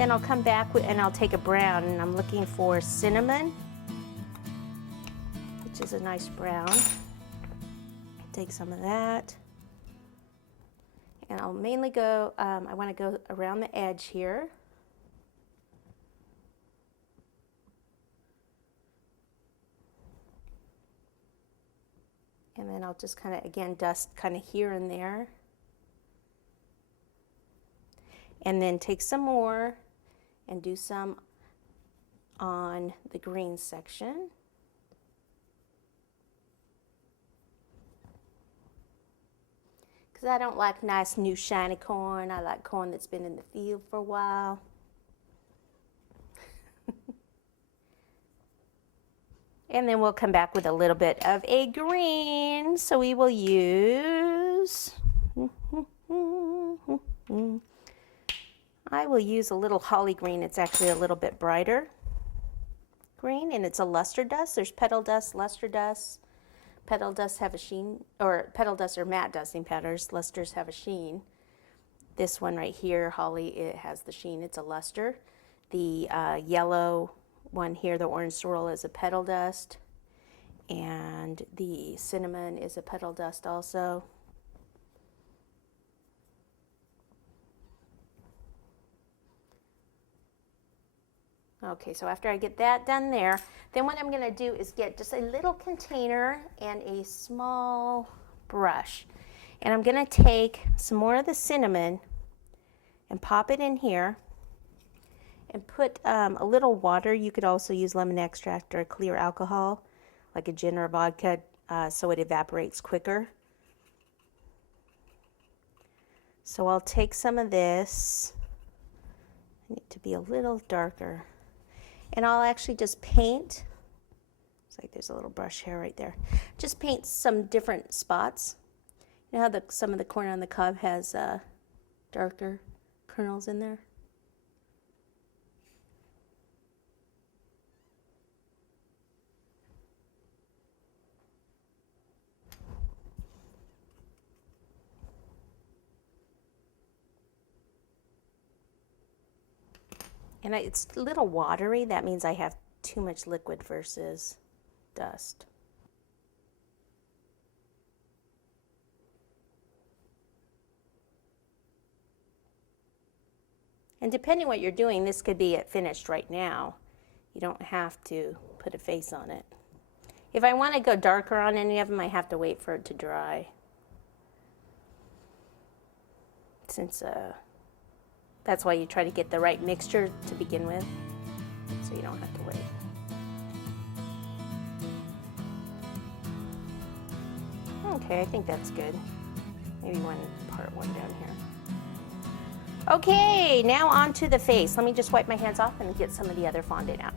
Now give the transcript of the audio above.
Then I'll come back and I'll take a brown, and I'm looking for cinnamon, which is a nice brown. Take some of that. And I'll mainly go, I want to go around the edge here. And then I'll just kind of, again, dust kind of here and there. And then take some more and do some on the green section. Because I don't like nice new shiny corn. I like corn that's been in the field for a while. And then we'll come back with a little bit of a green. So we will use, I will use a little holly green. It's actually a little bit brighter green, and it's a luster dust. There's petal dust, luster dust. Petal dust have a sheen, or petal dust are matte dusting powders. Lusters have a sheen. This one right here, holly, it has the sheen. It's a luster. The yellow one here, the orange sorrel, is a petal dust, and the cinnamon is a petal dust also. Okay, so after I get that done there, then what I'm going to do is get just a little container and a small brush, and I'm going to take some more of the cinnamon and pop it in here. And put a little water. You could also use lemon extract or clear alcohol, like a gin or vodka, so it evaporates quicker. So I'll take some of this. I need to be a little darker. And I'll actually just paint. It's like there's a little brush hair right there. Just paint some different spots. You know how some of the corn on the cob has darker kernels in there? And it's a little watery. That means I have too much liquid versus dust. And depending what you're doing, this could be finished right now. You don't have to put a face on it. If I want to go darker on any of them, I have to wait for it to dry. Since that's why you try to get the right mixture to begin with, so you don't have to wait. Okay, I think that's good. Maybe one down here. Okay, now on to the face. Let me just wipe my hands off and get some of the other fondant out.